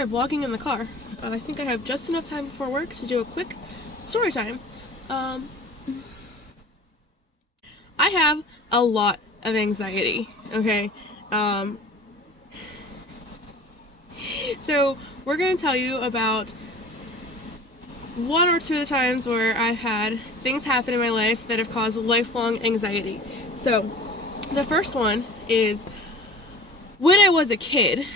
try vlogging in the car. I think I have just enough time before work to do a quick story time. I have a lot of anxiety, okay? So we're going to tell you about one or two of the times where I've had things happen in my life that have caused lifelong anxiety. So the first one is when I was a kid,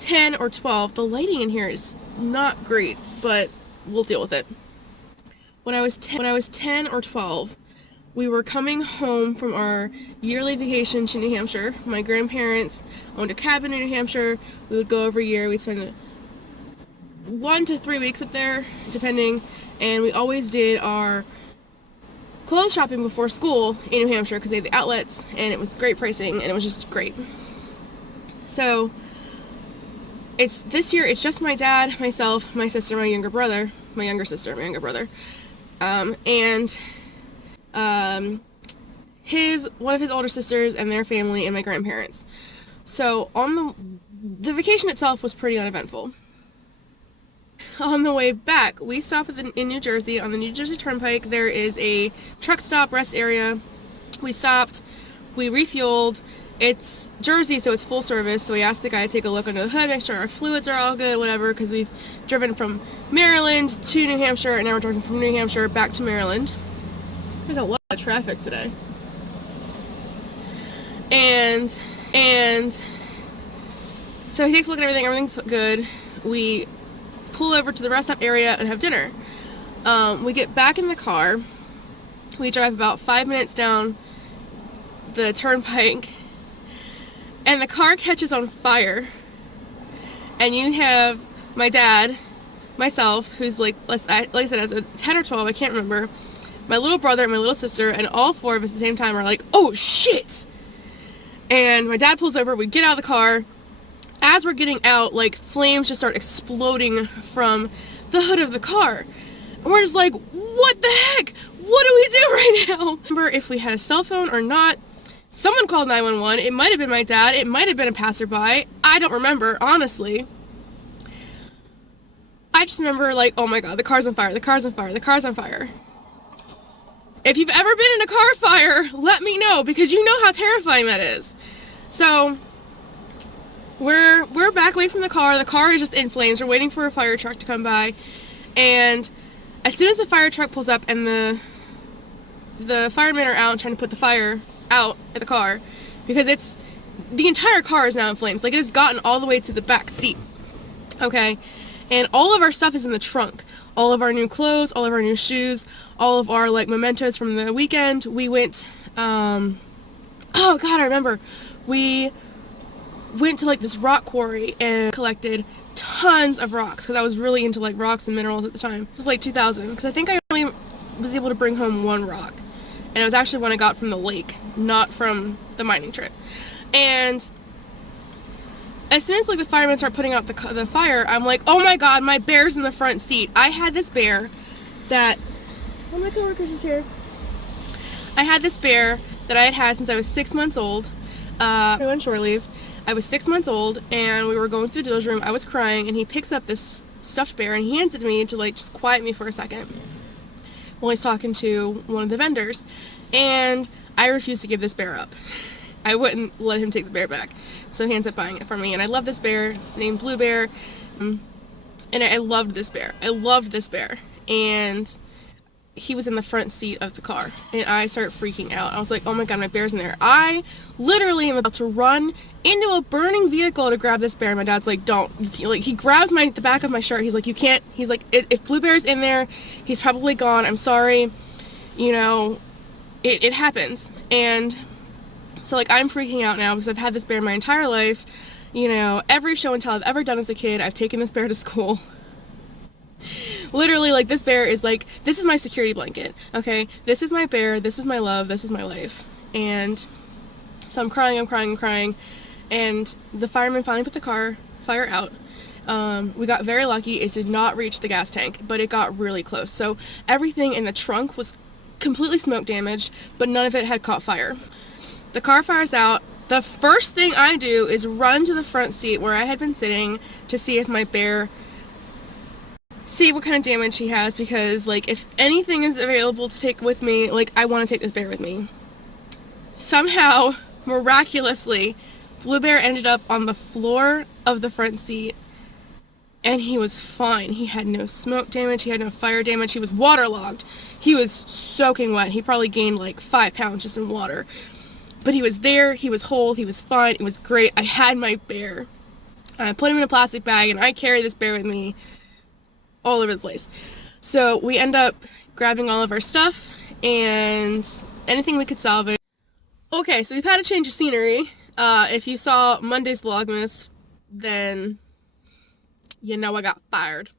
10 or 12, the lighting in here is not great, but we'll deal with it. When I was 10 or 12, we were coming home from our yearly vacation to New Hampshire. My grandparents owned a cabin in New Hampshire. We would go every year. We'd spend 1 to 3 weeks up there, depending, and we always did our clothes shopping before school in New Hampshire because they had the outlets, and it was great pricing, and it was just great. So this year it's just my dad, myself, my sister, my younger brother, my younger sister, my younger brother, and one of his older sisters and their family and my grandparents. So on the vacation itself was pretty uneventful. On the way back, we stopped in New Jersey, on the New Jersey Turnpike. There is a truck stop rest area. We stopped, we refueled. It's Jersey, so it's full service, so we asked the guy to take a look under the hood, make sure our fluids are all good, whatever, because we've driven from Maryland to New Hampshire, and now we're driving from New Hampshire back to Maryland. There's a lot of traffic today. And so he takes a look at everything, everything's good. We pull over to the rest stop area and have dinner. We get back in the car. We drive about 5 minutes down the turnpike, and the car catches on fire. And you have my dad, myself, who's like I said, I was 10 or 12, I can't remember, my little brother and my little sister, and all four of us at the same time are like, oh shit! And my dad pulls over, we get out of the car. As we're getting out, like, flames just start exploding from the hood of the car. And we're just like, what the heck? What do we do right now? Remember if we had a cell phone or not. Someone called 911. It might have been my dad. It might have been a passerby. I don't remember, honestly. I just remember, like, oh my god, the car's on fire, the car's on fire, the car's on fire. If you've ever been in a car fire, let me know, because you know how terrifying that is. So we're back away from the car is just in flames, we're waiting for a fire truck to come by, and as soon as the fire truck pulls up and the firemen are out trying to put the fire out at the car, because the entire car is now in flames, like it has gotten all the way to the back seat, okay, and all of our stuff is in the trunk, all of our new clothes, all of our new shoes, all of our like mementos from the weekend. We went, oh god, I remember, we went to like this rock quarry and collected tons of rocks, because I was really into like rocks and minerals at the time. It was like 2000, because I think I only was able to bring home one rock, and it was actually one I got from the lake, not from the mining trip. And as soon as like the firemen start putting out the fire, I'm like, oh my god, my bear's in the front seat. I had this bear that, oh, my coworkers is here. I had this bear that I had since I was 6 months old. I went on shore leave. I was 6 months old, and we were going through the dealer's room. I was crying, and he picks up this stuffed bear, and he hands it to me to like just quiet me for a second while he's talking to one of the vendors. And I refused to give this bear up. I wouldn't let him take the bear back, so he ends up buying it for me. And I love this bear named Blue Bear, and I loved this bear. I loved this bear, and he was in the front seat of the car, and I started freaking out. I was like, oh my god, my bear's in there. I literally am about to run into a burning vehicle to grab this bear, and my dad's like, don't. Like, he grabs the back of my shirt. He's like, you can't. He's like, if Blue Bear's in there, he's probably gone. I'm sorry. You know, it happens. And so like, I'm freaking out now because I've had this bear my entire life. You know, every show and tell I've ever done as a kid, I've taken this bear to school. Literally, like, this bear is like, this is my security blanket, okay? This is my bear, this is my love, this is my life. And so I'm crying, and the fireman finally put the fire out. We got very lucky. It did not reach the gas tank, but it got really close. So everything in the trunk was completely smoke damaged, but none of it had caught fire. The car fires out. The first thing I do is run to the front seat where I had been sitting to see if my bear, see what kind of damage he has, because like if anything is available to take with me, like I want to take this bear with me. Somehow, miraculously, Blue Bear ended up on the floor of the front seat, and he was fine. He had no smoke damage, he had no fire damage, he was waterlogged. He was soaking wet. He probably gained like 5 pounds just in water. But he was there, he was whole, he was fine, it was great. I had my bear. I put him in a plastic bag, and I carry this bear with me all over the place. So we end up grabbing all of our stuff and anything we could salvage. Okay, so we've had a change of scenery. If you saw Monday's Vlogmas, then you know I got fired.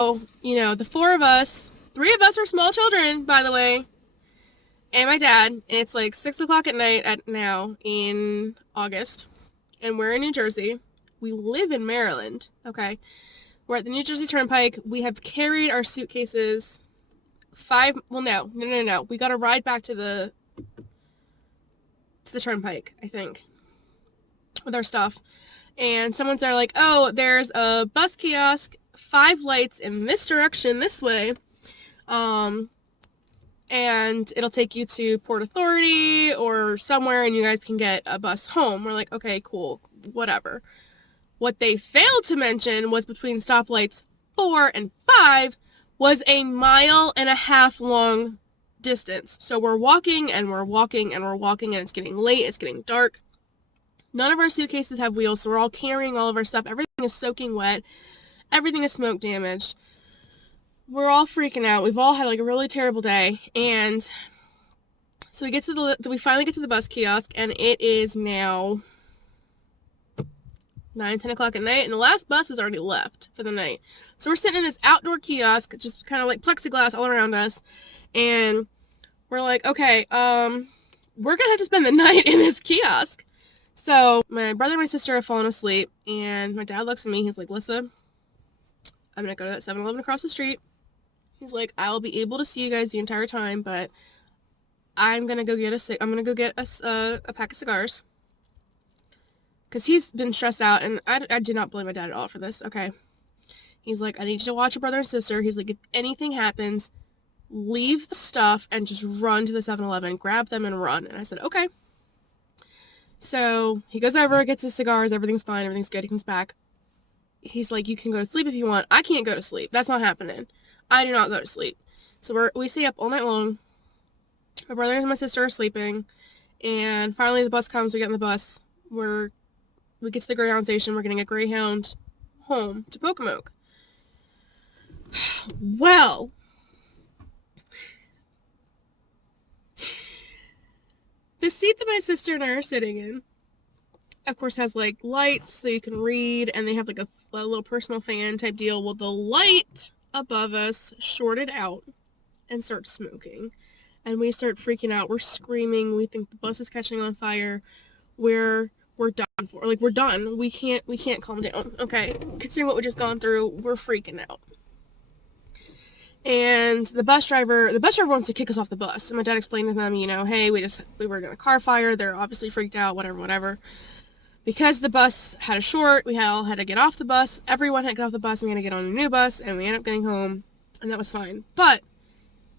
So, you know, the 4 of us, 3 of us are small children, by the way, and my dad, and it's like 6 o'clock at night now in August, and we're in New Jersey. We live in Maryland, okay? We're at the New Jersey Turnpike. We have carried our suitcases no. We got to ride back to the Turnpike, I think, with our stuff. And someone's there like, oh, there's a bus kiosk, 5 lights in this direction, this way. And it'll take you to Port Authority or somewhere, and you guys can get a bus home. We're like, okay, cool, whatever. What they failed to mention was between stoplights 4 and 5 was a 1.5 miles long distance. So we're walking and we're walking and we're walking, and it's getting late, it's getting dark. None of our suitcases have wheels, so we're all carrying all of our stuff. Everything is soaking wet. Everything is smoke damaged. We're all freaking out. We've all had like a really terrible day. And so we finally get to the bus kiosk, and it is now 9, 10 o'clock at night, and the last bus is already left for the night. So we're sitting in this outdoor kiosk, just kind of like plexiglass all around us, and we're like, okay, we're gonna have to spend the night in this kiosk. So my brother and my sister have fallen asleep, and my dad looks at me, he's like, Lissa, I'm gonna go to that 7-Eleven across the street. He's like, I'll be able to see you guys the entire time, but I'm gonna go get a pack of cigars. Because he's been stressed out, and I did not blame my dad at all for this, okay? He's like, I need you to watch your brother and sister. He's like, if anything happens, leave the stuff and just run to the 7-Eleven, grab them and run. And I said, okay. So he goes over, gets his cigars, everything's fine, everything's good, he comes back. He's like, you can go to sleep if you want. I can't go to sleep. That's not happening. I do not go to sleep. So we stay up all night long. My brother and my sister are sleeping, and finally the bus comes, we get in the bus, we get to the Greyhound station, we're getting a Greyhound home to Pocomoke. Well, the seat that my sister and I are sitting in, of course, has like lights so you can read, and they have like a little personal fan type deal. Well, the light above us shorted out and starts smoking, and we start freaking out. We're screaming. We think the bus is catching on fire. We're done for. Like, we're done. We can't calm down. Okay, considering what we just gone through, we're freaking out. And the bus driver wants to kick us off the bus. And my dad explained to them, you know, hey, we were in a car fire. They're obviously freaked out, whatever. Because the bus had a short, we all had to get off the bus. Everyone had to get off the bus, and we had to get on a new bus, and we ended up getting home, and that was fine. But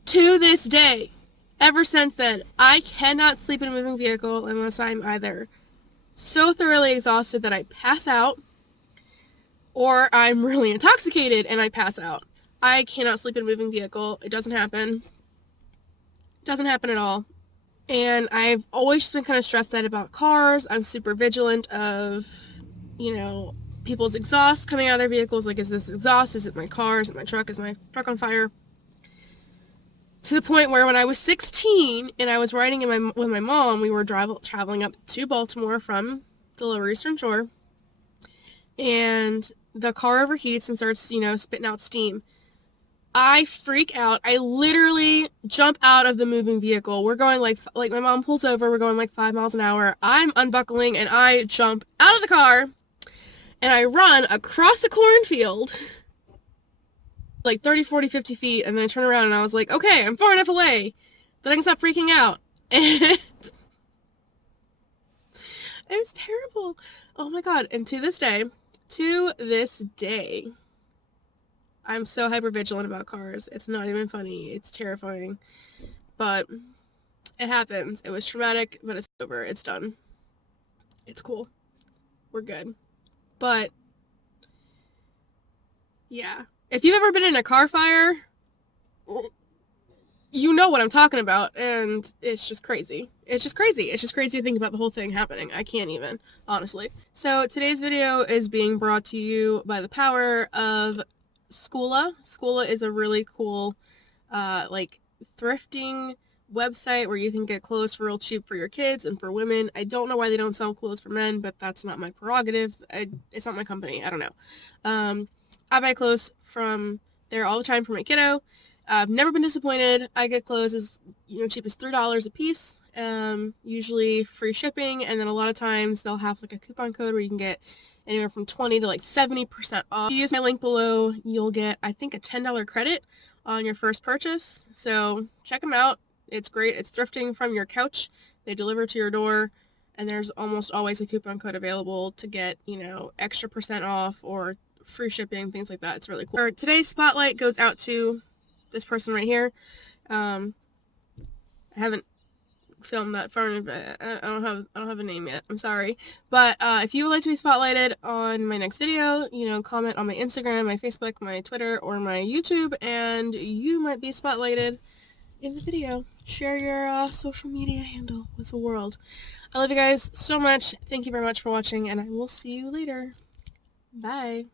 to this day, ever since then, I cannot sleep in a moving vehicle unless I'm either so thoroughly exhausted that I pass out, or I'm really intoxicated and I pass out. I cannot sleep in a moving vehicle. It doesn't happen. It doesn't happen at all. And I've always just been kind of stressed out about cars. I'm super vigilant of, you know, people's exhaust coming out of their vehicles. Like, is this exhaust? Is it my car? Is it my truck? Is my truck on fire? To the point where when I was 16 and I was riding with my mom, we were traveling up to Baltimore from the Lower Eastern Shore, and the car overheats and starts, you know, spitting out steam. I freak out. I literally jump out of the moving vehicle. We're going like my mom pulls over. We're going like 5 miles an hour. I'm unbuckling and I jump out of the car and I run across a cornfield like 30, 40, 50 feet, and then I turn around and I was like, okay, I'm far enough away that I can stop freaking out. And It was terrible. Oh my god. And to this day, I'm so hyper vigilant about cars. It's not even funny. It's terrifying. But it happens. It was traumatic, but it's over. It's done. It's cool. We're good. But yeah. If you've ever been in a car fire, you know what I'm talking about, and it's just crazy. It's just crazy. It's just crazy to think about the whole thing happening. I can't even, honestly. So today's video is being brought to you by the power of Skoola. Skoola is a really cool, like, thrifting website where you can get clothes for real cheap for your kids and for women. I don't know why they don't sell clothes for men, but that's not my prerogative. It's not my company. I don't know. I buy clothes from there all the time for my kiddo. I've never been disappointed. I get clothes as cheap as $3 a piece. Usually free shipping, and then a lot of times they'll have like a coupon code where you can get anywhere from 20 to like 70% off. If you use my link below, you'll get, I think, a $10 credit on your first purchase. So check them out. It's great. It's thrifting from your couch. They deliver to your door, and there's almost always a coupon code available to get, extra % off or free shipping, things like that. It's really cool. Today's spotlight goes out to this person right here. I haven't filmed that far. I don't have a name yet. I'm sorry. But if you would like to be spotlighted on my next video, comment on my Instagram, my Facebook, my Twitter, or my YouTube, and you might be spotlighted in the video. Share your social media handle with the world. I love you guys so much. Thank you very much for watching, and I will see you later. Bye.